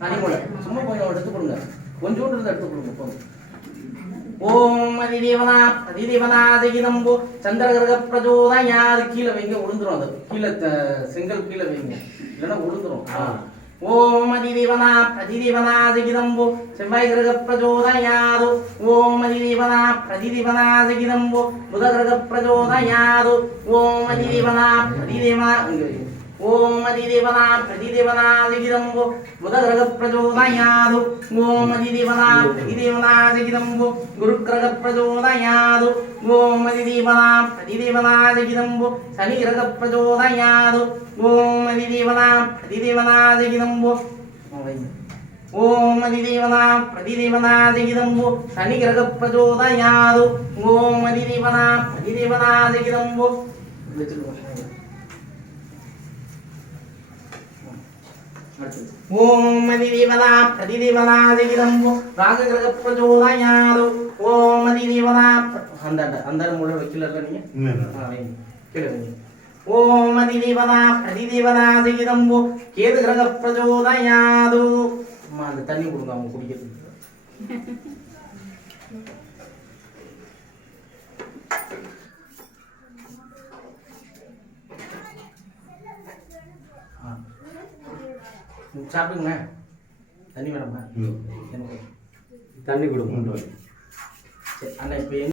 சனிமூலை சும்மா கொஞ்சம் எடுத்து கொடுங்க, கொஞ்சோண்டு இருந்து எடுத்து கொடுங்க போதும். ஓம் அதிதேவனா அதிதேவனாதிகிதம்போ சந்திரகிரக பிரஜோதயாத். கீழே வைங்க, உளுந்துரும். அது கீழே செங்கல் கீழே வைங்க, இல்லைன்னா உளுந்துரும். ஓம் அதிதேவனா அதிதேவனாதிகிதம்போ செவ்வாய் கிரக பிரஜோதயாத். ஓம் அதிதேவனா அதிதேவனாதிகிதம்போ புத கிரக பிரஜோதயாத். ஓம் அதிதேவனா அதிதேவனா ஓம் அதிதேவனா அதிதேவனாதிகிதம்போ புத கிரக பிரஜோதயாத். ஓம் அதிதேவனா அதிதேவனாதிகிதம்போ குரு கிரக பிரஜோதயாத். ஓம் அதிதேவனா அதிதேவனாதிகிதம்போ சனி கிரக பிரஜோதயாத். ஓம் அதிதேவனா அதிதேவனாதிகிதம்போ ஓம் அதிதேவனா அதிதேவனாதிகிதம்போ சனி கிரக பிரஜோதயாத். ஓம் அதிதேவனா அதிதேவனாதிகிதம்போ ஓம் அதிதேவனா அதிதேவனாதிகிதம்போ ராகு கிரக பிரஜோதயாத். ஓம் அதிதேவனா அந்த மூளை வைக்கல நீங்க கீழே வைங்க. ஓம் அதிதேவனா அதிதேவனாதிகிதம்போ கேது கிரக பிரஜோதயாத். அந்த தண்ணி கொடுங்க அவங்க குடிக்கிறதுக்கு. சாப்பிடுங்க, தண்ணி வேணாமா? தண்ணி கொடுங்க. அண்ணா இப்போ